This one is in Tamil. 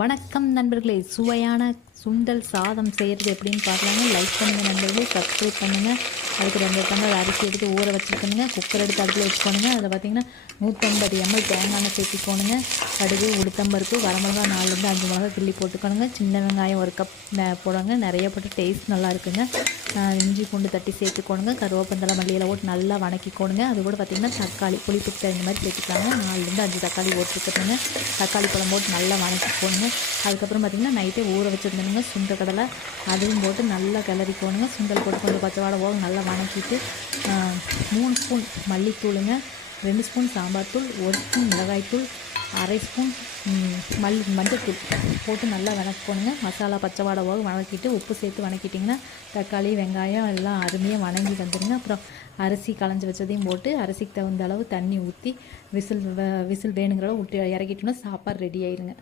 வணக்கம் நண்பர்களே, சுவையான சுண்டல் சாதம் செய்கிறது எப்படின்னு பார்க்கலாங்க. லைக் பண்ணுங்கள் நண்பர்களே, சப்ஸ்கிரைப் பண்ணுங்கள். அதுக்கு 2 டம்ளர் அரிசி எடுத்து ஊற வச்சுக்கணுங்க. குக்கர் எடுத்து அடுப்பில் வச்சுக்கோணுங்க. அதில் பார்த்திங்கன்னா 150 ml தேங்காய் எண்ணெய் சேர்த்திக்கோணுங்க. கடுகு, உளுத்தம்பருப்பு, வரமிளகா 4 5 மிளகா கிள்ளி போட்டுக்கணுங்க. சின்ன வெங்காயம் 1 கப் போடுவாங்க. நிறைய போட்டு டேஸ்ட் நல்லா இருக்குங்க. இஞ்சி பூண்டு தட்டி சேர்த்துக்கோணுங்க. கருவேப்பந்தலை மல்லியில் போட்டு நல்லா வணக்கிக்கோணுங்க. அது கூட பார்த்திங்கன்னா தக்காளி புளிப்புக்கு தகுந்த மாதிரி சேர்த்துக்கலாங்க. 4 5 தக்காளி போட்டுக்கணுங்க. தக்காளி பழம் போட்டு நல்லா வணக்கிக்கோணுங்க. அதுக்கப்புறம் பார்த்திங்கன்னா நைட்டே ஊற வச்சுருந்தேனுங்க சுண்டக்கடலை, அதையும் போட்டு நல்லா கிளறிக்கோணுங்க. சுண்டல் போட்டு கொஞ்சம் பச்சை வாடை போக நல்லா வணக்கிட்டு 3 ஸ்பூன் மல்லித்தூளுங்க, 2 ஸ்பூன் சாம்பார் தூள், 1 ஸ்பூன் மிளகாய்த்தூள், அரை ஸ்பூன் மஞ்சத்தூள் போட்டு நல்லா வணக்கணுங்க. மசாலா பச்சை வாடை போக வணக்கிட்டு உப்பு சேர்த்து வணக்கிட்டிங்கன்னா தக்காளி வெங்காயம் எல்லாம் அருமையாக வணங்கி வந்துடுங்க. அப்புறம் அரிசி களைஞ்சி வச்சதையும் போட்டு அரிசிக்கு தகுந்த அளவு தண்ணி ஊற்றி விசில் வேணுங்கிற அளவு விட்டு இறக்கிட்டோன்னா சாப்பாடு ரெடி ஆயிருங்க.